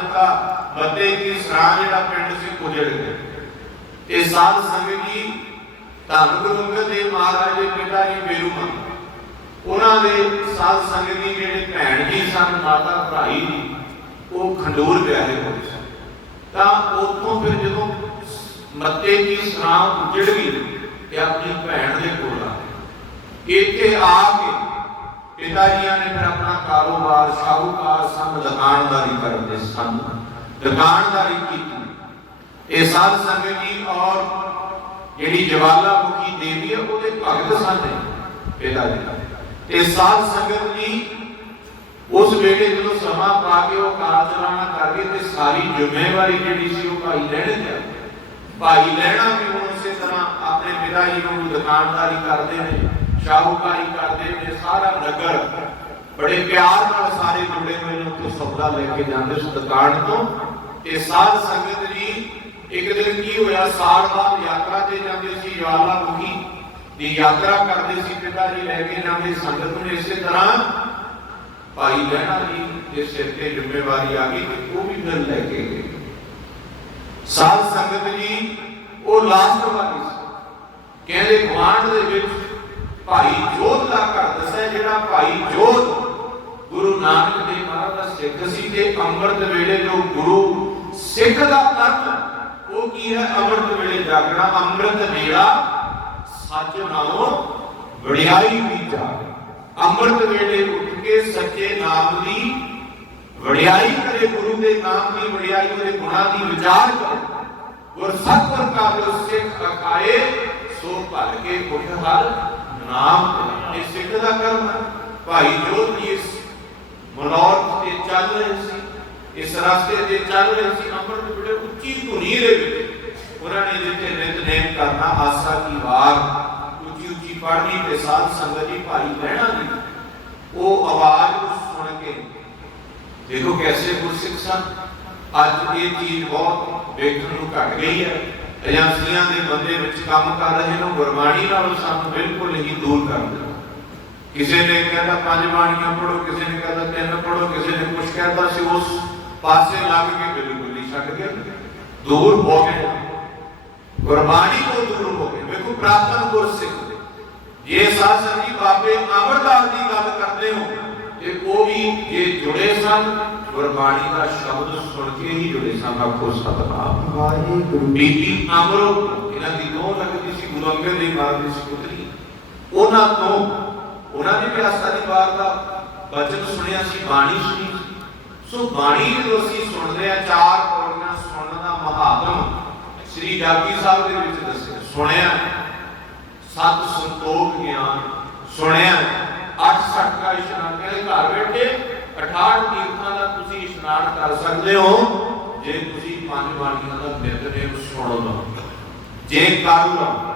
ਦਿੱਤਾ ਮੱਤੇ ਕੀ ਸਰਾਂ ਜਿਹੜਾ ਪਿੰਡ ਸੀ ਉਜੜ ਗਿਆ। ਇਹ ਸਾਧ ਸੰਗਤ ਜੀ ਧੰਨ ਗੁਰੂ ਅੰਗਦ ਦੇਵ ਮਹਾਰਾਜ ਦੇ ਪਿਤਾ ਜੀ ਬੇਰੂਮਾ ਉਹਨਾਂ ਦੇ ਸਾਧ ਸੰਗਤ ਜੀ ਜਿਹੜੇ ਭੈਣ ਜੀ ਸਨ, ਮਾਤਾ ਭਰਾਈ ਜੀ, ਉਹ ਖੰਡੂਰ ਵਿਆਹੇ ਹੋਏ ਸਨ। ਤਾਂ ਉੱਥੋਂ ਫਿਰ ਜਦੋਂ ਮੱਤੇ ਦੀ ਸਰਾਂ ਉੱਜੜ ਗਈ ਤੇ ਆਪਣੀ ਭੈਣ ਦੇ ਕੋਲ ਆ ਇੱਥੇ ਆ ਕੇ ਪਿਤਾ ਜੀਆਂ ਨੇ ਫਿਰ ਆਪਣਾ ਕਾਰੋਬਾਰ, ਸ਼ਾਹੂਕਾਰ ਸਨ ਦੁਕਾਨਦਾਰੀ ਕਰਦੇ ਸਨ। ਦੁਕਾਨਦਾਰੀ ਕੀਤੀ। ਇਹ ਸਾਧ ਸੰਗਤ ਜੀ ਔਰ ਜਿਹੜੀ ਜਵਾਲਾ ਮੁਖੀ ਦੇਵੀ ਹੈ ਉਹਦੇ ਭਗਤ ਸਨ ਪਿਤਾ ਜੀ ਤੇ ਸਾਧ ਸੰਗਤ ਜੀ ਉਸ ਵੇਲੇ ਜਦੋਂ ਸਮਾਂ ਪਾ ਕੇ ਉਹ ਕਾਰ ਚਲਾਣਾ ਕਰ ਗਏ ਤੇ ਸਾਰੀ ਜ਼ਿੰਮੇਵਾਰੀ ਜਿਹੜੀ ਸੀ ਉਹ ਭਾਈ ਲੈਣੇ ਤੇ ਭਾਈ ਲੈਣਾ ਵੀ ਹੁਣ ਉਸੇ ਤਰ੍ਹਾਂ ਆਪਣੇ ਪਿਤਾ ਜੀ ਨੂੰ ਦੁਕਾਨਦਾਰੀ ਕਰਦੇ ਨੇ। ਸ਼ਾਹੂਕਾਰੀ ਕਰਦੇ ਨੇ ਸਾਰਾ ਨਗਰ ਬੜੇ ਪਿਆਰ ਨਾਲ ਸਾਰੇ ਜੁੜੇ ਹੋਏ ਨੇ ਉੱਥੇ ਸੌਦਾ ਲੈ ਕੇ ਜਾਂਦੇ ਸੀ ਦੁਕਾਨ ਤੋਂ। ਤੇ ਸਾਧ ਸੰਗਤ ਜੀ, ਇੱਕ ਦਿਨ ਕੀ ਹੋਇਆ, ਸਾਲ ਯਾਤਰਾ ਤੇ ਜਾਂਦੇ ਸੀ, ਜਵਾਲਾ ਮੁਖੀ ਦੀ ਯਾਤਰਾ ਕਰਦੇ ਸੀ ਪਿਤਾ ਜੀ ਲੈ ਕੇ ਜਾਂਦੇ ਸੰਗਤ ਨੂੰ ਇਸੇ ਤਰ੍ਹਾਂ ਭਾਈ ਲੈਣਾ ਜੀ ਦੇ ਸਿਰ ਤੇ ਜ਼ਿੰਮੇਵਾਰੀ ਆ ਗਈ ਕਿ ਉਹ ਵੀ ਫਿਰ ਲੈ ਕੇ ਗਏ। ਸਾਧ ਸੰਗਤ ਜੀ, ਉਹ ਲਾਸਟ ਵਾਲੀ ਸੀ। ਕਹਿੰਦੇ ਗਵਾਂਢ ਦੇ ਵਿੱਚ ਭਾਈ ਜੋਧ ਦਾ ਘਰ ਦੱਸਿਆ ਜਿਹੜਾ ਭਾਈ ਜੋਧ ਗੁਰੂ ਨਾਨਕ ਦੇਵ ਮਹਾਰਾਜ ਦਾ ਸਿੱਖ ਸੀ ਤੇ ਅੰਮ੍ਰਿਤ ਵੇਲੇ ਜੋ ਗੁਰੂ ਸਿੱਖ ਦਾ ਕਰਮ ਉਹ ਕੀ ਹੈ? ਅੰਮ੍ਰਿਤ ਵੇਲੇ ਜਾਗਣਾ, ਅੰਮ੍ਰਿਤ ਵੇਲਾ ਸੱਚ ਨਾਲੋਂ ਵਡਿਆਈ ਵੀ ਜਾਗ। ਅੰਮ੍ਰਿਤ ਵੇਲੇ ਉੱਠ ਕੇ ਸੱਚੇ ਨਾਮ ਦੀ ਵਡਿਆਈ ਕਰੇ, ਗੁਰੂ ਦੇ ਨਾਮ ਦੀ ਵਡਿਆਈ ਕਰੇ, ਗੁਣਾਂ ਦੀ ਵਿਚਾਰ ਕਰੇ। ਗੁਰ ਸਤਿਗੁਰ ਕਾ ਜੋ ਸਿੱਖ ਅਕਾਏ ਸੋ ਭਰ ਕੇ ਉੱਠ ਹਰ ਨਾਮ ਇਹ ਸਿੱਖ ਦਾ ਕਰਮ ਹੈ। ਭਾਈ ਜੋਤ ਜੀ ਇਸ ਮਨੋਰਥ ਤੇ ਚੱਲ ਰਹੇ ਸੀ, ਇਸ ਰਸਤੇ ਤੇ ਚੱਲ ਰਹੇ ਸੀ, ਅੰਮ੍ਰਿਤ ਬੜੇ ਉੱਚੀ ਧੁਨੀ ਦੇ ਵਿੱਚ। ਉਹਨਾਂ ਨੇ ਜਿੱਥੇ ਨਿਤਨੇਮ ਕਰਨਾ, ਆਸਾ ਕੀ ਵਾਰ, ਉੱਚੀ ਉੱਚੀ ਪੜ੍ਹਨੀ ਤੇ ਸਾਧ ਸੰਗਤ ਜੀ ਭਾਈ ਲੈਣਾ ਦੀ ਉਹ ਆਵਾਜ਼ ਸੁਣ ਕੇ ਦੇਖੋ ਕੈਸੇ ਗੁਰਸਿੱਖ ਸਨ। ਅੱਜ ਇਹ ਚੀਜ਼ ਬਹੁਤ ਵੇਖਣ ਨੂੰ ਘਟ ਗਈ ਹੈ। ਏਜੰਸੀਆਂ ਦੇ ਬੰਦੇ ਵਿੱਚ ਕੰਮ ਕਰ ਰਹੇ ਨੇ ਗੁਰਬਾਣੀ ਨਾਲੋਂ ਸਾਨੂੰ ਬਿਲਕੁਲ ਹੀ ਦੂਰ ਕਰ ਦਿੱਤਾ ਕਿਸੇ ਨੇ ਕਹਿੰਦਾ ਪੰਜ ਬਾਣੀਆਂ ਪੜੋ ਕਿਸੇ ਨੇ ਕਹਿੰਦਾ ਤਿੰਨ ਪੜੋ ਕਿਸੇ ਨੇ ਕੁਝ ਕਹਿੰਦਾ ਸੀ, ਉਸ ਪਾਸੇ ਲੱਗ ਕੇ ਬਿਲਕੁਲ ਹੀ ਛੱਡ ਗਿਆ ਦੂਰ ਹੋ ਗਏ। ਗੁਰਬਾਣੀ ਤੋਂ ਦੂਰ ਹੋ ਗਏ। ਵੇਖੋ ਪ੍ਰਾਪਤਨ ਗੁਰਸਿੱਖ ਜੇ ਸਾਸਨ ਜੀ ਬਾਬੇ ਅਮਰਦਾਸ ਦੀ ਗੱਲ ਕਰਦੇ ਹੋ ਤੇ ਉਹ ਵੀ ਜੇ ਜੁੜੇ ਸਨ ਗੁਰਬਾਣੀ ਦਾ ਸ਼ਬਦ ਸੁਣ ਕੇ ਹੀ ਜੁੜੇ ਸਨ ਆਖੋ ਸਤਨਾਮ। ਵਾਹਿਗੁਰੂ। ਬੀਬੀ ਅਮਰੋ ਇਹਨਾਂ ਦੀ ਨੋ ਲੱਗਦੀ ਸੀ ਗੁਰੂ ਅੰਗਦ ਦੇਵ ਮਹਾਰਾਜ ਦੀ ਸੁਪੁੱਤਰੀ। ਉਹਨਾਂ ਤੋਂ ਉਹਨਾਂ ਨੇ ਵੀ ਆਸਾ ਦੀ ਵਾਰ ਦਾ ਬਚਨ ਸੁਣਿਆ ਸੀ ਬਾਣੀ ਸੁਣੀ। ਸੀ। ਬਾਣੀ ਜਦੋਂ ਅਸੀਂ ਸੁਣਦੇ ਆ ਚਾਰ ਪੌੜੀਆਂ ਸੁਣਨ ਦਾ ਮਹਾਤਮ ਸ੍ਰੀ ਜਾਪੀ ਸਾਹਿਬ ਦੇ ਵਿੱਚ ਦੱਸਿਆ ਸੁਣਿਆ। ਸਤ ਸੰਤੋਖ ਗਿਆਨ ਸੁਣਿਆ। ਅੱਠ ਸੱਠ ਦਾ ਇਸ਼ਨਾਨ ਕਹਿੰਦੇ ਘਰ ਬੈਠੇ 68 ਤੀਰਥਾਂ ਦਾ ਤੁਸੀਂ ਇਸ਼ਨਾਨ ਕਰ ਸਕਦੇ ਹੋ। ਜੇ ਤੁਸੀਂ ਪੰਜ ਬਾਣੀਆਂ ਦਾ ਨਿਤਨੇਮ ਸੁਣ ਲਓ ਜੇ ਕਰ ਲਓ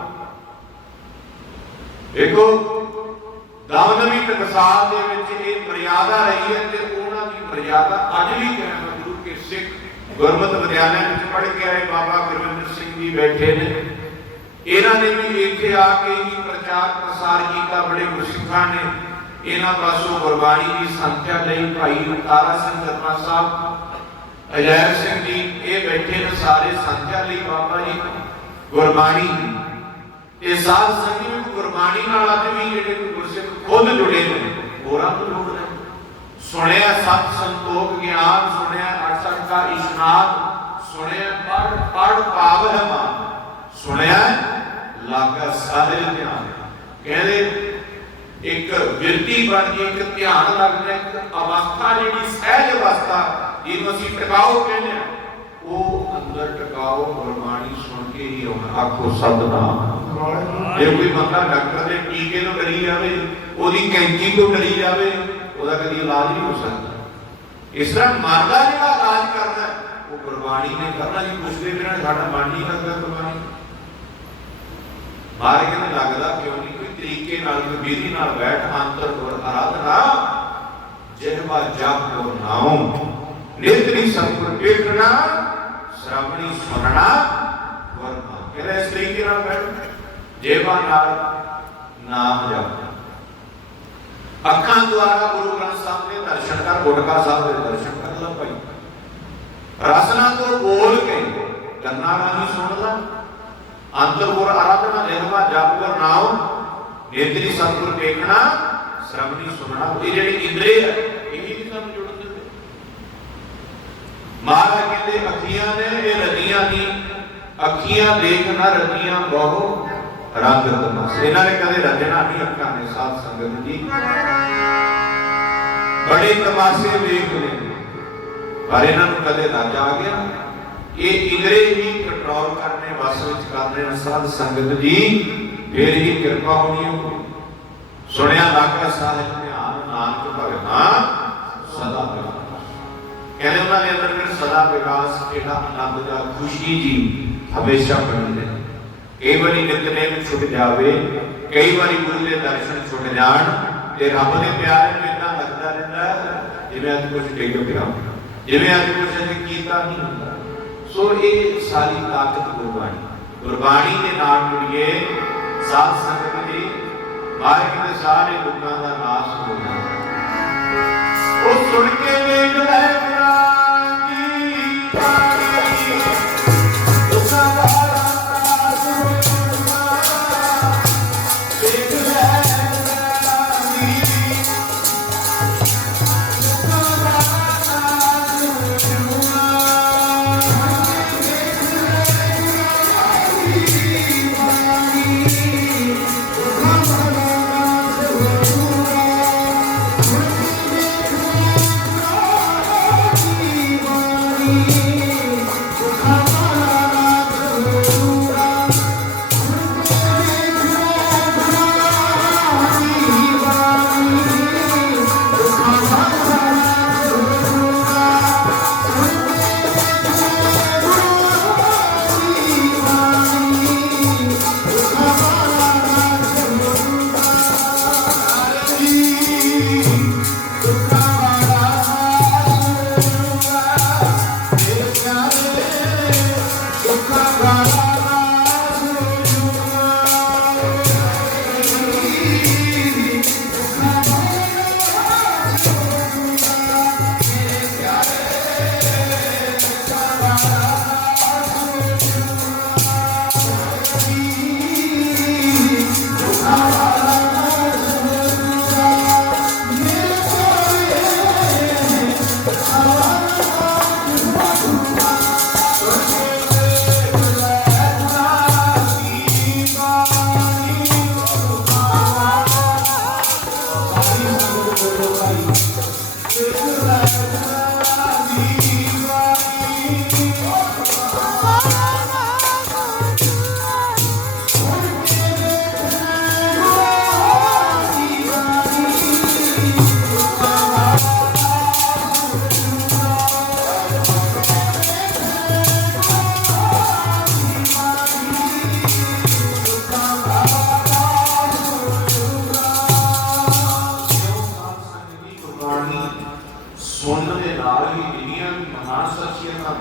ਦੇਖੋ ਦਮਦਮੀ ਟਕਸਾਲ ਦੇ ਵਿੱਚ ਇਹ ਮਰਿਆਦਾ ਰਹੀ ਹੈ ਤੇ ਉਹਨਾਂ ਦੀ ਮਰਿਆਦਾ ਅੱਜ ਵੀ ਕਾਇਮ ਹੈ ਗੁਰੂ ਕੇ ਸਿੱਖ ਗੁਰਮਤਿ ਵਿਦਿਆਲਿਆਂ ਵਿੱਚ ਪੜ੍ਹ ਕੇ ਆਏ ਬਾਬਾ ਗੁਰਵਿੰਦਰ ਸਿੰਘ ਜੀ ਬੈਠੇ ਨੇ। ਇਹਨਾਂ ਨੇ ਵੀ ਇੱਥੇ ਆ ਕੇ ਹੀ ਪ੍ਰਚਾਰ ਪ੍ਰਸਾਰ ਕੀਤਾ, ਬੜੇ ਗੁਰਸਿੱਖਾਂ ਨੇ। ਇਹਨਾਂ ਪਾਸੋਂ ਗੁਰਬਾਣੀ ਦੀ ਸੰਥਿਆ ਲਈ ਭਾਈ ਤਾਰਾ ਸਿੰਘ ਦਰਮਾ ਸਾਹਿਬ, ਅਜੈਬ ਸਿੰਘ ਜੀ, ਇਹ ਬੈਠੇ ਨੇ ਸਾਰੇ ਸੰਥਿਆ ਲਈ ਬਾਬਾ ਜੀ ਗੁਰਬਾਣੀ ਇਹ ਸਾਧ ਸੰਗਤ ਵੀ ਗੁਰਬਾਣੀ ਨਾਲ ਅੱਜ ਵੀ ਜਿਹੜੇ ਗੁਰਸਿੱਖ ਖੁਦ ਜੁੜੇ ਨੇ, ਹੋਰਾਂ ਤੋਂ ਜੁੜ ਰਹੇ ਸੁਣਿਆ ਸਤ ਸੰਤੋਖ ਗਿਆਨ, ਸੁਣਿਆ ਅਠਸਠ ਦਾ ਇਸ਼ਨਾਦ ਸੁਣਿਆ ਪੜ ਪੜ ਪਾਵ ਹੈ ਮਨ, ਸੁਣਿਆ ਲਾਗਾ ਸਾਹਿਲ ਧਿਆਨ ਕਹਿੰਦੇ ਇੱਕ ਬਿਰਤੀ ਬਣ ਗਈ ਇੱਕ ਧਿਆਨ ਲੱਗਦਾ ਇੱਕ ਅਵਸਥਾ ਜਿਹੜੀ ਸਹਿਜ ਅਵਸਥਾ, ਜਿਹਨੂੰ ਅਸੀਂ ਟਿਕਾਓ ਕਹਿੰਦੇ ਆ ਉਹ ਅੰਦਰ ਟਿਕਾਓ ਗੁਰਬਾਣੀ ਸੁਣ ਕੇ ਹੀ ਆਉਣਾ। ਆਖੋ, ਸਤਨਾਮ। ਜੇ ਕੋਈ ਬੰਦਾ ਡਾਕਟਰ ਦੇ ਟੀਕੇ ਤੋਂ ਡਰੀ ਜਾਵੇ, ਉਹਦੀ ਕੈਂਚੀ ਤੋਂ ਡਰੀ ਜਾਵੇ, ਉਹਦਾ ਕਦੀ ਇਲਾਜ ਨਹੀਂ ਹੋ ਸਕਦਾ। ਇਸ ਤਰ੍ਹਾਂ ਮਰਦਾ ਜਿਹੜਾ ਇਲਾਜ ਕਰਦਾ, ਉਹ ਗੁਰਬਾਣੀ ਨੇ ਕਰਨਾ ਜੀ ਪੁੱਛਦੇ ਬਿਨਾਂ ਸਾਡਾ ਮਨ ਨਹੀਂ ਕਰਦਾ ਗੁਰਬਾਣੀ। ਮਾਰੇ ਕਹਿੰਦੇ, ਲੱਗਦਾ ਕਿਉਂ ਨਹੀਂ? ਤਰੀਕੇ ਨਾਲ ਕੋਈ ਵਿਧੀ ਨਾਲ ਬੈਠ ਅੰਤਰ ਗੁਰ ਆਰਾਧਨਾ। ਜਿਹਵਾ ਜਪ ਕੋ ਨਾਉ ਨਿਤਰੀ ਸੰਪਰ ਵੇਖਣਾ ਸ਼ਰਵਣੀ ਸੁਣਨਾ ਵਰਨਾ ਕਹਿੰਦੇ ਇਸ ਤਰੀਕੇ ਨਾਲ ਬੈਠ ਜੇਵਾ ਨਾਲ ਨਾਮ ਜਪ। ਅੱਖਾਂ ਦੁਆਰਾ ਗੁਰੂ ਗ੍ਰੰਥ ਸਾਹਿਬ ਦੇ ਦਰਸ਼ਨ ਕਰ, ਗੁਟਕਾ ਸਾਹਿਬ ਦੇ ਦਰਸ਼ਨ ਕਰ ਲਾ ਭਾਈ। ਕੰਨਾਂ ਰਾਹੀਂ ਸੁਣਦਾ ਅੰਤਰ ਗੁਰ ਆਰਾਧਨਾ ਲਿਖਵਾ ਜਪ ਗੁਰ ਨਾਮ ਨੇਤਰੀ ਸਤਿਗੁਰ ਦੇਖਣਾ ਸ਼ਰਮਣੀ ਸੁਣਨਾ ਇਹ ਜਿਹੜੇ ਇੰਦਰੀ ਹੈ ਇਹ ਵੀ ਸਾਨੂੰ ਜੁੜਨ ਦਿੰਦੇ। ਮਹਾਰਾਜ ਕਹਿੰਦੇ, ਅੱਖੀਆਂ ਨੇ, ਇਹ ਰਦੀਆਂ ਦੀ ਅੱਖੀਆਂ ਦੇਖ ਨਾ ਰਦੀਆਂ ਬਹੁ, ਰੰਗ ਤਮਸ। ਇਹਨਾਂ ਨੇ ਕਦੇ ਰਜਣਾ ਨਹੀਂ ਅੱਖਾਂ ਨੇ ਸਾਧ ਸੰਗਤ ਜੀ। ਬੜੇ ਤਮਾਸ਼ੇ ਵੇਖ ਲਏ ਪਰ ਇਹਨਾਂ ਨੂੰ ਕਦੇ ਰੱਜ ਆ ਗਿਆ। ਇਹ ਇੰਦਰੀ ਹੀ ਕੰਟਰੋਲ ਕਰਨੇ, ਵਸ ਵਿੱਚ ਕਰਨੇ ਨੇ ਸਾਧ ਸੰਗਤ ਜੀ। ਫੇਰ ਹੀ ਕਿਰਪਾ ਹੋਣੀ ਹੈ ਸੁਣਿਆ ਲਾਗਾ ਸਾਹਿਬ ਧਿਆਨ ਨਾਨਕ ਭਗਨਾ ਸਦਾ ਵਿਕਾਸ ਕਹਿੰਦੇ ਉਹਨਾਂ ਦੇ ਅੰਦਰ ਫਿਰ ਸਦਾ ਵਿਕਾਸ ਕਿਹੜਾ ਆਨੰਦ ਦਾ ਖੁਸ਼ੀ ਜੀ ਹਮੇਸ਼ਾ ਬਣੀ ਰਹੇ ਕਈ ਵਾਰੀ ਨਿਤਨੇਮ ਛੁੱਟ ਜਾਵੇ ਕਈ ਵਾਰੀ ਗੁਰੂ ਦੇ ਦਰਸ਼ਨ ਛੁੱਟ ਜਾਣ ਤੇ ਰੱਬ ਦੇ ਪਿਆਰੇ ਨੂੰ ਇਦਾਂ ਲੱਗਦਾ ਰਹਿੰਦਾ ਹੈ, ਜਿਵੇਂ ਅੱਜ ਕੁਝ ਡਿੱਗ ਪਿਆ ਜਿਵੇਂ ਅੱਜ ਕੁਝ ਅਸੀਂ ਕੀਤਾ ਨਹੀਂ ਹੁੰਦਾ ਸੋ ਇਹ ਸਾਰੀ ਤਾਕਤ ਗੁਰਬਾਣੀ ਗੁਰਬਾਣੀ ਦੇ ਨਾਲ ਜੁੜੀਏ ਸਾਧ ਸੰਗਤ ਜੀ ਮਾਰਗ ਦੇ ਸਾਰੇ ਲੋਕਾਂ ਦਾ ਨਾਸ਼ ਹੋ ਗਿਆ। ਉਹ ਸੁਣ ਕੇ ਵੇਖ ਲੈ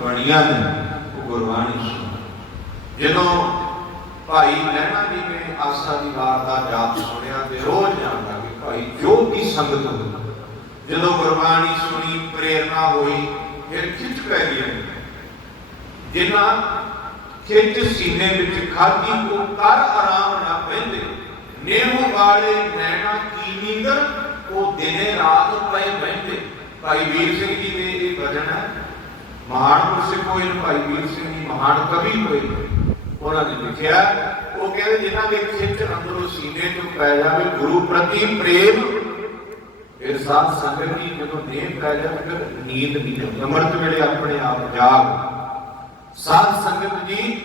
ਬਣੀਆਂ ਨੇ, ਉਹ ਗੁਰਬਾਣੀ ਜਦੋਂ ਭਾਈ ਲਹਿਣਾ ਜੀ ਨੇ ਆਸਾ ਦੀ ਵਾਰ ਦਾ ਜਾਪ ਸੁਣਿਆ ਤੇ ਰੋਜ਼ ਜਾਂਦਾ ਕਿ ਭਾਈ, ਜੋ ਕੀ ਸੰਗਤ ਜਦੋਂ ਗੁਰਬਾਣੀ ਸੁਣੀ, ਪ੍ਰੇਰਣਾ ਹੋਈ, ਫਿਰ ਖਿੱਚ ਪੈ ਗਈ ਜਿਨ੍ਹਾਂ ਖਿੱਚ ਸੀਨੇ ਵਿੱਚ ਖਾਦੀ ਕੋ ਕਰ ਆਰਾਮ ਨਾ ਪੈਂਦੇ। ਨੇਹ ਵਾਲੇ ਨੈਣਾ ਕੀ ਨੀਂਦਰ, ਉਹ ਦਿਨੇ ਰਾਤ ਪਏ ਬਹਿੰਦੇ। ਭਾਈ ਵੀਰ ਸਿੰਘ ਜੀ ਦੇ ਇਹ ਵਜਨ ਹੈ ਮਹਾਨ ਗੁਰਸਿੱਖ ਹੋਏ ਭਾਈ ਵੀਰ ਸਿੰਘ ਜੀ, ਮਹਾਨ ਕਵੀ ਹੋਏ ਉਹਨਾਂ ਨੇ ਲਿਖਿਆ, ਉਹ ਕਹਿੰਦੇ ਜਿਨ੍ਹਾਂ ਦੇ ਖਿੱਚ ਅੰਦਰੋਂ ਸੀਨੇ ਤੋਂ ਪੈ ਜਾਵੇ ਗੁਰੂ ਪ੍ਰਤੀ ਪ੍ਰੇਮ, ਫਿਰ ਸਾਧ ਸੰਗਤ ਦੀ ਜਦੋਂ ਨੀਂਦ ਪੈ ਜਾਵੇ ਫਿਰ ਨੀਂਦ ਨਹੀਂ ਆਉਂਦੀ। ਅੰਮ੍ਰਿਤ ਵੇਲੇ ਆਪਣੇ ਆਪ ਜਾਗ। ਸਾਧ ਸੰਗਤ ਜੀ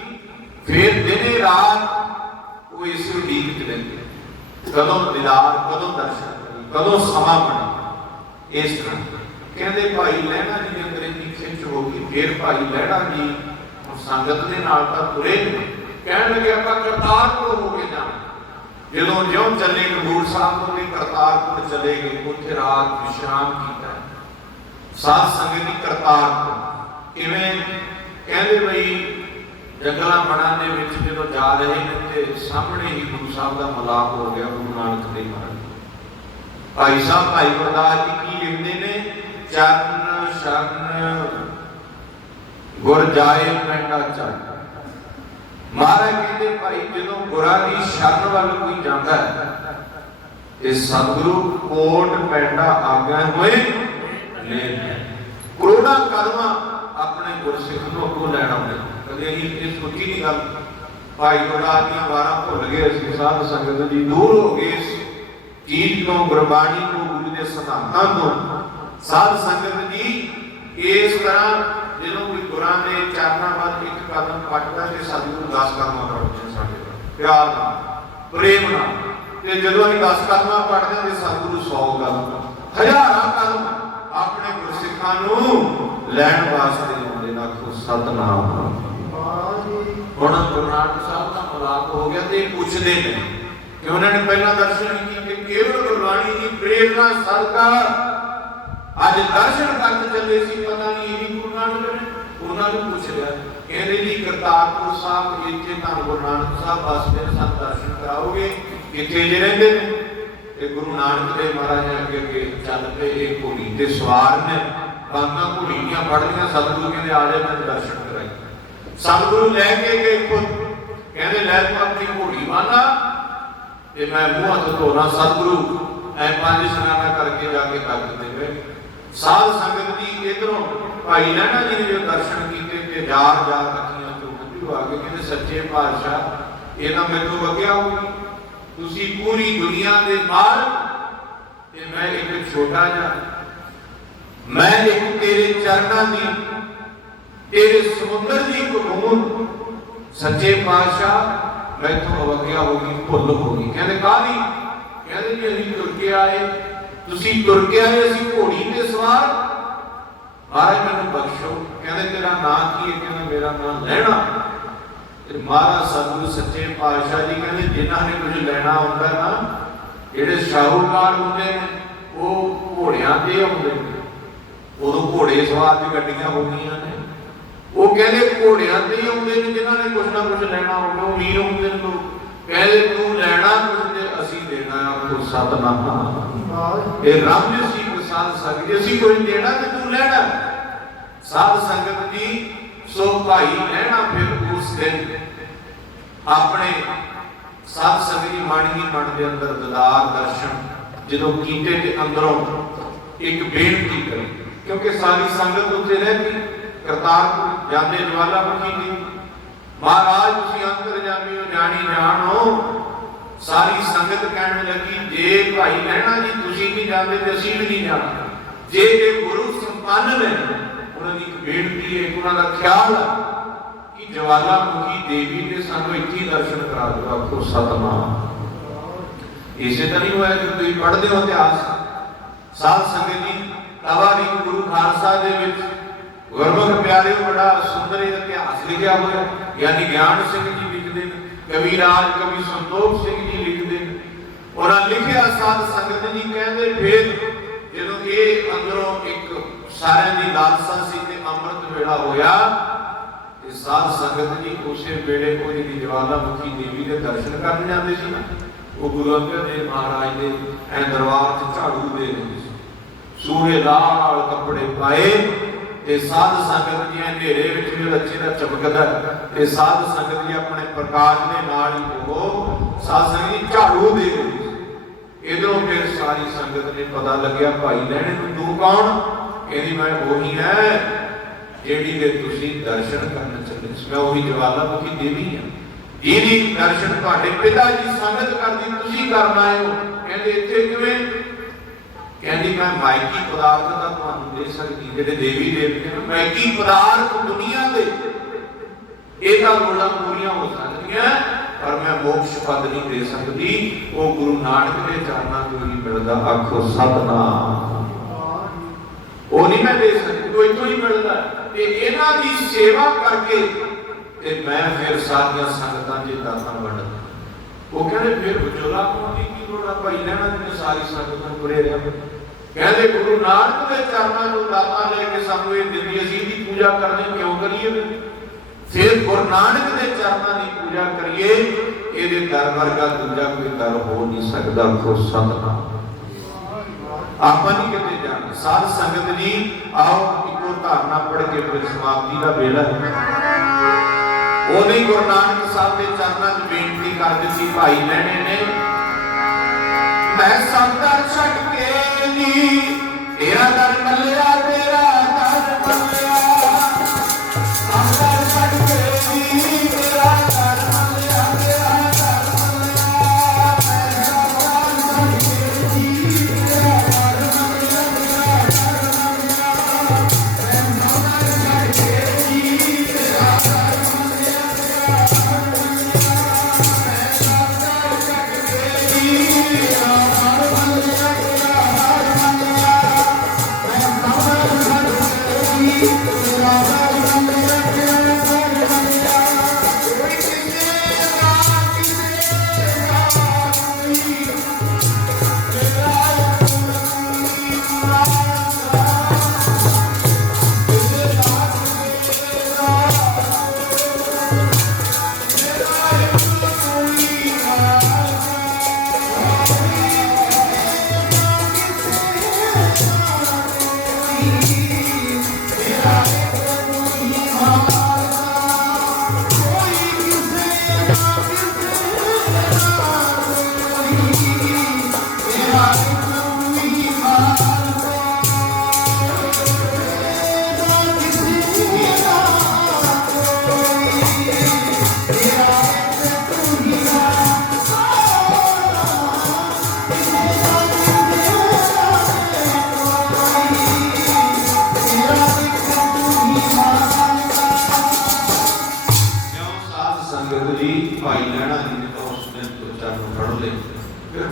ਫਿਰ ਦਿਨੇ ਰਾਤ ਉਹ ਇਸ ਉਡੀਕ ਚ ਰਹਿੰਦੇ ਕਦੋਂ ਦਿਦਾਰ ਕਦੋਂ ਦਰਸ਼ਨ, ਕਦੋਂ ਸਮਾਂ ਬਣੇ ਇਸ ਤਰ੍ਹਾਂ। ਕਹਿੰਦੇ ਭਾਈ ਲਹਿਣਾ ਜੀ ਦੇ ਅੰਦਰ ਫਿਰ ਭਾਈ ਲਹਿਣਾ ਜੀ ਸੰਗਤ ਦੇ ਨਾਲ ਤਾਂ ਤੁਰੇ ਨੇ। ਕਹਿਣ ਲੱਗੇ ਆਪਾਂ ਕਰਤਾਰਪੁਰ ਹੋ ਕੇ ਜਾਣਾ ਜਦੋਂ ਜਿਉਂ ਚੱਲੇ ਗੰਗੂਰ ਸਾਹਿਬ ਤੋਂ ਵੀ ਕਰਤਾਰਪੁਰ ਚਲੇ ਗਏ, ਉੱਥੇ ਰਾਤ ਵਿਸ਼ਰਾਮ ਕੀਤਾ। ਸਾਧ ਸੰਗਤ ਦੀ ਕਰਤਾਰਪੁਰ। ਕਿਵੇਂ? ਕਹਿੰਦੇ ਬਈ, ਜੰਗਲਾਂ ਬਣਾ ਦੇ ਵਿੱਚ ਜਦੋਂ ਜਾ ਰਹੇ ਨੇ ਤੇ ਸਾਹਮਣੇ ਹੀ ਗੁਰੂ ਸਾਹਿਬ ਦਾ ਮਲਾਪ ਹੋ ਗਿਆ, ਗੁਰੂ ਨਾਨਕ ਦੇਵ ਮਹਾਰਾਜ ਭਾਈ ਸਾਹਿਬ, ਭਾਈ ਗੁਰਦਾਸ ਜੀ ਕੀ ਲਿਖਦੇ ਨੇ? ਚਰਨ ਸ਼ਰਨ ਗੁਰ ਜਾਏ ਪੈਂਡਾ ਚੱਲ ਮਹਾਰਾਜ ਕਹਿੰਦੇ, ਭਾਈ, ਜਦੋਂ ਗੁਰਾਂ ਦੀ ਸ਼ਰਨ ਵੱਲ ਕੋਈ ਜਾਂਦਾ ਹੈ, ਤੇ ਸਤਿਗੁਰੂ ਕੋਟ ਪੈਂਡਾ ਆਗਿਆ ਹੋਏ ਨੇ। ਕਰੋੜਾਂ ਕਦਮਾਂ ਆਪਣੇ ਗੁਰਸਿੱਖ ਨੂੰ ਅੱਗੋਂ ਲੈਣ ਆਉਂਦੇ ਕਦੇ ਅਸੀਂ ਇਹ ਸੋਚੀ ਨਹੀਂ ਗੱਲ, ਭਾਈ ਬੜਾ ਦੀਆਂ ਵਾਰਾਂ ਭੁੱਲ ਗਏ ਅਸੀਂ, ਸਾਧ ਸੰਗਤ ਜੀ ਦੂਰ ਹੋ ਗਏ ਇਸ ਚੀਜ਼ ਤੋਂ ਗੁਰਬਾਣੀ ਤੋਂ, ਗੁਰੂ ਦੇ ਸਿਧਾਂਤਾਂ ਤੋਂ। ਸਾਧ ਸੰਗਤ ਜੀ, ਇਸ ਤਰ੍ਹਾਂ ਜਦੋਂ ਵੀ ਗੁਰਾਂ ਦੇ ਚਰਨਾਂ ਵੱਲ ਇੱਕ ਕਦਮ ਪੱਟਦਾ ਤੇ ਸਤਿਗੁਰੂ ਦਾਸ ਕਰਮਾ ਕਰਦੇ ਸਾਡੇ ਨਾਲ ਪਿਆਰ ਨਾਲ ਪ੍ਰੇਮ ਨਾਲ ਤੇ ਜਦੋਂ ਅਸੀਂ ਦਸ ਕਦਮਾਂ ਪੜਦੇ ਹਾਂ ਤੇ ਸਤਿਗੁਰੂ 100 ਕਦਮ ਹਜ਼ਾਰਾਂ ਕਦਮ ਆਪਣੇ ਗੁਰਸਿੱਖਾਂ ਨੂੰ ਲੈਣ ਵਾਸਤੇ ਆਉਂਦੇ ਨਾ ਕੋ ਸਤਨਾਮ ਹੁਣ ਗੁਰੂ ਨਾਨਕ ਸਾਹਿਬ ਦਾ ਮਲਾਪ ਹੋ ਗਿਆ ਤੇ ਇਹ ਪੁੱਛਦੇ ਨੇ ਕਿ ਉਹਨਾਂ ਨੇ ਪਹਿਲਾਂ ਦਰਸ਼ਨ ਨਹੀਂ ਕੀਤੇ ਕੇਵਲ ਗੁਰਬਾਣੀ ਦੀ ਪ੍ਰੇਰਣਾ ਸਦਕਾ ਅੱਜ ਦਰਸ਼ਨ ਕਰਨ ਚੱਲੇ ਸੀ ਪਤਾ ਨਹੀਂ ਇਹ ਵੀ ਗੁਰੂ ਨਾਨਕ ਨੇ ਉਹਨਾਂ ਨੂੰ ਪੁੱਛ ਲਿਆ, ਕਹਿੰਦੇ ਜੀ ਕਰਤਾਰਪੁਰ ਸਾਹਿਬ ਇੱਥੇ ਤਾਂ ਗੁਰੂ ਨਾਨਕ ਸਾਹਿਬ ਵਸਦੇ ਨੇ ਦਰਸ਼ਨ ਕਰਾਓਗੇ ਕਿੱਥੇ ਜੇ ਰਹਿੰਦੇ ਨੇ। ਤੇ ਗੁਰੂ ਨਾਨਕ ਦੇ ਮਹਾਰਾਜ ਅੱਗੇ ਅੱਗੇ ਚੱਲ ਪਏ, ਇਹ ਘੋੜੀ ਤੇ ਸਵਾਰ ਨੇ। ਬਾਂਗਾ ਘੋੜੀ ਦੀਆਂ ਫੜਦੀਆਂ ਸਤਿਗੁਰੂ ਕਹਿੰਦੇ ਆ ਮੈਂ ਦਰਸ਼ਨ ਕਰਾਈ ਸਤਿਗੁਰੂ ਲੈ ਕੇ ਗਏ ਖੁਦ। ਕਹਿੰਦੇ, ਲੈ ਤੂੰ ਆਪਣੀ ਘੋੜੀ ਬਾਨਾ ਤੇ ਮੈਂ ਮੂੰਹ ਹੱਥ ਧੋਣਾ, ਸਤਿਗੁਰੂ, ਐ ਪੰਜ ਇਸ਼ਨਾਨਾ ਕਰਕੇ ਜਾ ਕੇ ਤੱਕ ਦੇ ਗਏ ਸਾਧ ਸੰਗਤ ਦੀ ਇਧਰੋਂ ਭਾਈ ਲਹਿਣਾ ਜੀ ਨੇ ਜੋ ਦਰਸ਼ਨ ਕੀਤੇ ਤੇ ਜਾਰ ਜਾਰ ਅੱਖੀਆਂ ਤੋਂ ਹੰਝੂ ਆ ਗਏ, ਕਹਿੰਦੇ ਸੱਚੇ ਪਾਤਸ਼ਾਹ ਇਹ ਨਾ ਮੈਨੂੰ ਵਗਿਆ ਹੋਊਗੀ ਤੁਸੀਂ ਪੂਰੀ ਦੁਨੀਆ ਦੇ ਮਾਲਕ ਤੇ ਮੈਂ ਇੱਕ ਛੋਟਾ ਜਿਹਾ। ਮੈਂ ਇੱਕ ਤੇਰੇ ਚਰਨਾਂ ਦੀ, ਤੇਰੇ ਸਮੁੰਦਰ ਦੀ ਇੱਕ ਸੱਚੇ ਪਾਤਸ਼ਾਹ, ਮੈਥੋਂ ਅਵਗਿਆ ਹੋ ਗਈ ਭੁੱਲ ਹੋ ਗਈ। ਕਹਿੰਦੇ ਕਾਹਦੀ? ਕਹਿੰਦੇ ਜੀ ਅਸੀਂ ਤੁਰ ਕੇ ਆਏ। ਤੁਸੀਂ ਤੁਰ ਕੇ ਆਏ, ਅਸੀਂ ਘੋੜੀ ਤੇ ਸਵਾਰ ਮਹਾਰਾਜ ਮੈਨੂੰ ਬਖਸ਼ੋ। ਕਹਿੰਦੇ ਤੇਰਾ ਨਾਂ ਕੀ ਹੈ? ਕਹਿੰਦਾ ਮੇਰਾ ਨਾਮ ਲੈਣਾ। ਤੇ ਮਹਾਰਾਜ ਸਤਿਗੁਰੂ ਸੱਚੇ ਪਾਤਸ਼ਾਹ ਜੀ ਕਹਿੰਦੇ ਜਿਨ੍ਹਾਂ ਨੇ ਕੁਝ ਲੈਣਾ ਹੁੰਦਾ ਨਾ ਜਿਹੜੇ ਸ਼ਾਹੂਕਾਰ ਹੁੰਦੇ ਨੇ ਉਹ ਘੋੜਿਆਂ ਤੇ ਆਉਂਦੇ ਨੇ। ਉਦੋਂ ਘੋੜੇ ਸਵਾਰ ਦੀ ਗੱਡੀਆਂ ਹੋ ਗਈਆਂ ਨੇ। ਉਹ ਕਹਿੰਦੇ ਘੋੜਿਆਂ ਤੇ ਹੀ ਆਉਂਦੇ ਨੇ ਜਿਨ੍ਹਾਂ ਨੇ ਕੁਝ ਨਾ ਕੁਝ ਲੈਣਾ ਹੁੰਦਾ ਉਹ ਵੀਰ ਹੁੰਦੇ ਨੇ ਲੋਕ। ਕਹਿੰਦੇ ਤੂੰ ਲੈਣਾ ਕੁਝ ਤੇ ਅਸੀਂ ਦੇਣਾ ਆਖੋ ਸਤਨਾਮ। ਇਹ ਰਾਮ ਜੀ ਸੀ ਪ੍ਰਸਾਦ ਸਕਦੇ ਅਸੀਂ ਕੋਈ ਦੇਣਾ ਤੇ ਤੂੰ ਲੈਣਾ। ਸਾਧ ਸੰਗਤ ਜੀ ਸੋ ਭਾਈ ਲੈਣਾ ਫਿਰ ਉਸ ਦਿਨ। ਆਪਣੇ ਸਾਧ ਸੰਗਤ ਦੀ ਬਾਣੀ ਦੀ ਮਨ ਦੇ ਅੰਦਰ ਦਦਾਰ ਦਰਸ਼ਨ, ਜਦੋਂ ਕੀਤੇ ਤੇ ਅੰਦਰੋਂ ਇੱਕ ਬੇਨਤੀ ਕਰੀ। ਕਿਉਂਕਿ ਸਾਰੀ ਸੰਗਤ ਉੱਤੇ ਰਹਿੰਦੀ, ਕਰਤਾਰਪੁਰ ਜਾਂਦੇ, ਜਵਾਲਾਮੁਖੀ ਦੀ। ਮਹਾਰਾਜ, ਤੁਸੀਂ ਅੰਦਰ ਜਾਮੀ ਜਾਣੀ ਜਾਣੋ ਸਾਰੀ ਸੰਗਤ ਕਹਿਣ ਲੱਗੀ, ਜੇ ਭਾਈ ਲੈਣਾ ਜੀ ਤੁਸੀਂ ਨਹੀਂ ਜਾਂਦੇ ਤੇ ਅਸੀਂ ਵੀ ਨਹੀਂ ਜਾਣਾ। ਜੇ ਇਹ ਗੁਰੂ ਸੰਪੰਨ ਨੇ, ਉਹਨਾਂ ਦੀ ਬੇਨਤੀ ਹੈ ਉਹਨਾਂ ਦਾ ਖਿਆਲ ਹੈ ਕਿ ਜਵਾਲਾਮੁਖੀ ਦੇਵੀ ਨੇ ਸਾਨੂੰ ਇੱਥੇ ਦਰਸ਼ਨ ਕਰਾ ਦਿਓ ਆਖੋ ਸਤਨਾਮ। ਇਸੇ ਤਰ੍ਹਾਂ ਹੀ ਹੋਇਆ ਕਿ ਤੁਸੀਂ ਪੜ੍ਹਦੇ ਹੋ ਇਤਿਹਾਸ। ਸਾਧ ਸੰਗਤ ਜੀ, ਤਵਾ ਗੁਰੂ ਖਾਲਸਾ ਦੇ ਵਿੱਚ ਗੁਰਮੁਖ ਪਿਆਰਿਓ ਬੜਾ ਸੁੰਦਰ ਇਤਿਹਾਸ ਲਿਖਿਆ ਹੋਇਆ, ਯਾਨੀ ਗਿਆਨ ਸਿੰਘ ਜੀ ਕਵੀ ਰਾਜ ਕਵੀ ਸੰਤੋਖ ਸਿੰਘ ਜੀ ਲਿਖਦੇ ਨੇ। ਉਹਨਾਂ ਲਿਖਿਆ ਸਾਧ ਸੰਗਤ ਜੀ ਕਹਿੰਦੇ, ਫਿਰ ਜਦੋਂ ਇਹ ਅੰਦਰੋਂ ਇੱਕ ਸਾਰਿਆਂ ਦੀ ਲਾਲਸਾ ਸੀ ਤੇ ਅੰਮ੍ਰਿਤ ਵੇਲਾ ਹੋਇਆ, ਤੇ ਸਾਧ ਸੰਗਤ ਜੀ ਉਸੇ ਵੇਲੇ ਕੋਈ ਦੀ ਜਵਾਲਾਮੁਖੀ ਦੇਵੀ ਦੇ ਦਰਸ਼ਨ ਕਰਨ ਜਾਂਦੇ ਸੀ ਉਹ ਗੁਰੂ ਅੰਗਦ ਦੇਵ ਮਹਾਰਾਜ ਦੇ ਐ ਦਰਬਾਰ 'ਚ ਝਾੜੂ ਦੇ ਰਹੇ ਸੀ। ਸੂਹੇ ਲਾਲ ਕੱਪੜੇ ਪਾਏ ਤੇ ਸਾਧ ਸੰਗਤ ਜੀ ਹਨੇਰੇ ਵਿੱਚ ਵੀ ਰੱਚੇ ਚਮਕਦਾ ਤੇ ਸਾਧ ਸੰਗਤ ਜੀ ਆਪਣੇ ਪ੍ਰਕਾਸ਼ ਦੇ ਨਾਲ ਹੀ ਉਹ ਸਾਧ ਸੰਗਤ ਜੀ, ਝਾੜੂ ਦੇ ਇਧਰੋਂ ਫਿਰ ਸਾਰੀ ਸੰਗਤ ਨੇ ਪਤਾ ਲੱਗਿਆ, ਭਾਈ ਲੈਣੇ ਤੂੰ ਕੌਣ? ਇਹਦੀ ਮੈਂ ਉਹੀ ਹੈ ਜਿਹੜੀ ਦੇ ਤੁਸੀਂ ਦਰਸ਼ਨ ਕਰਨ ਚੱਲੇ ਸੀ। ਮੈਂ ਉਹੀ ਜਵਾਲਾਮੁਖੀ ਦੇਵੀ ਹਾਂ ਇਹਦੀ ਦਰਸ਼ਨ ਤੁਹਾਡੇ ਪਿਤਾ ਜੀ ਸੰਗਤ ਕਰਦੀ, ਤੁਸੀਂ ਕਰਨਾ ਆਏ ਕਹਿੰਦੇ, ਇੱਥੇ ਕਿਵੇਂ ਕਹਿੰਦੀ ਮੈਂ ਮਾਇਕੀ ਪਦਾਰਥ ਦਾ ਤੁਹਾਨੂੰ ਦੇ ਸਕਦੀ, ਜਿਹੜੇ ਦੇਵੀ ਦੇਵਤੇ ਨੇ ਮਾਇਕੀ ਪਦਾਰਥ ਦੁਨੀਆ ਦੇ। ਇਹਦਾ ਲੋੜਾਂ ਪੂਰੀਆਂ ਹੋ ਸਕਦੀਆਂ, ਪਰ ਮੈਂ ਮੋਕਸ਼ ਪਦ ਨਹੀਂ ਦੇ ਸਕਦੀ। ਉਹ ਗੁਰੂ ਨਾਨਕ ਦੇ ਚਰਨਾਂ ਤੋਂ ਹੀ ਮਿਲਦਾ, ਆਖੋ ਸਤਨਾਮ। ਉਹ ਨਹੀਂ ਮੈਂ ਦੇ ਸਕਦੀ ਕੋਈ ਤੋਂ ਹੀ ਮਿਲਦਾ। ਤੇ ਇਹਨਾਂ ਦੀ ਸੇਵਾ ਕਰਕੇ ਤੇ ਮੈਂ ਫਿਰ ਸਾਰੀਆਂ ਸੰਗਤਾਂ ਦੇ ਦਾਤਾਂ ਵੰਡਦਾ। ਉਹ ਕਹਿੰਦੇ, ਫਿਰ ਵਿਚੋਲਾ ਕੋਣ ਗੁਰੂਆਂ ਭਾਈ ਲੈਣਾ ਜੀ ਸਾਰੀ ਸੰਗਤ ਨੂੰ ਤੁਰੇ ਰਿਹਾ ਕਹਿੰਦੇ ਗੁਰੂ ਨਾਨਕ ਦੇ ਚਰਨਾਂ ਨੂੰ ਦਾਤਾ ਲੈ ਕੇ ਸਾਨੂੰ ਇਹ ਦਿੱਤੀ ਅਸੀਂ ਦੀ ਪੂਜਾ ਕਰਨੀ, ਕਿਉਂ ਕਰੀਏ ਫਿਰ? ਗੁਰੂ ਨਾਨਕ ਦੇ ਚਰਨਾਂ ਦੀ ਪੂਜਾ ਕਰੀਏ, ਇਹਦੇ ਦਰ ਵਰਗਾ ਦੂਜਾ ਕੋਈ ਦਰ ਹੋ ਨਹੀਂ ਸਕਦਾ ਕੋ ਸਤਨਾਮ। ਆਪਾਂ ਨਹੀਂ ਕਿਤੇ ਜਾਣਾ। ਸਾਧ ਸੰਗਤ ਜੀ, ਆਓ, ਇੱਕੋ ਧਾਰਨਾ ਪੜ ਕੇ ਫਿਰ ਸਮਾਪਤੀ ਦਾ ਵੇਲਾ ਹੈ। ਉਹਨੇ ਗੁਰੂ ਨਾਨਕ ਸਾਹਿਬ ਦੇ ਚਰਨਾਂ 'ਚ ਬੇਨਤੀ ਕਰ ਦਿੱਤੀ, ਭਾਈ ਲੈਣੇ ਨੇ ਮੈਂ ਸੰਤਾਂ ਛੱਡ ਕੇ ਨੀ। ਤੇਰਾ ਦਰ ਮੱਲਿਆ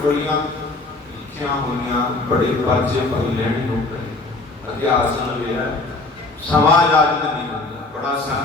ਬੜੀਆਂ ਲਿਖੀਆਂ ਹੋਈਆਂ, ਬੜੇ ਪਰਚੇ ਪਰ ਲੈਣ ਨੂੰ। ਪਏ ਇਤਿਹਾਸ ਨਾਲ ਸਮਾਜ ਆਜ ਨਹੀਂ ਹੁੰਦਾ ਬੜਾ ਸੰਗ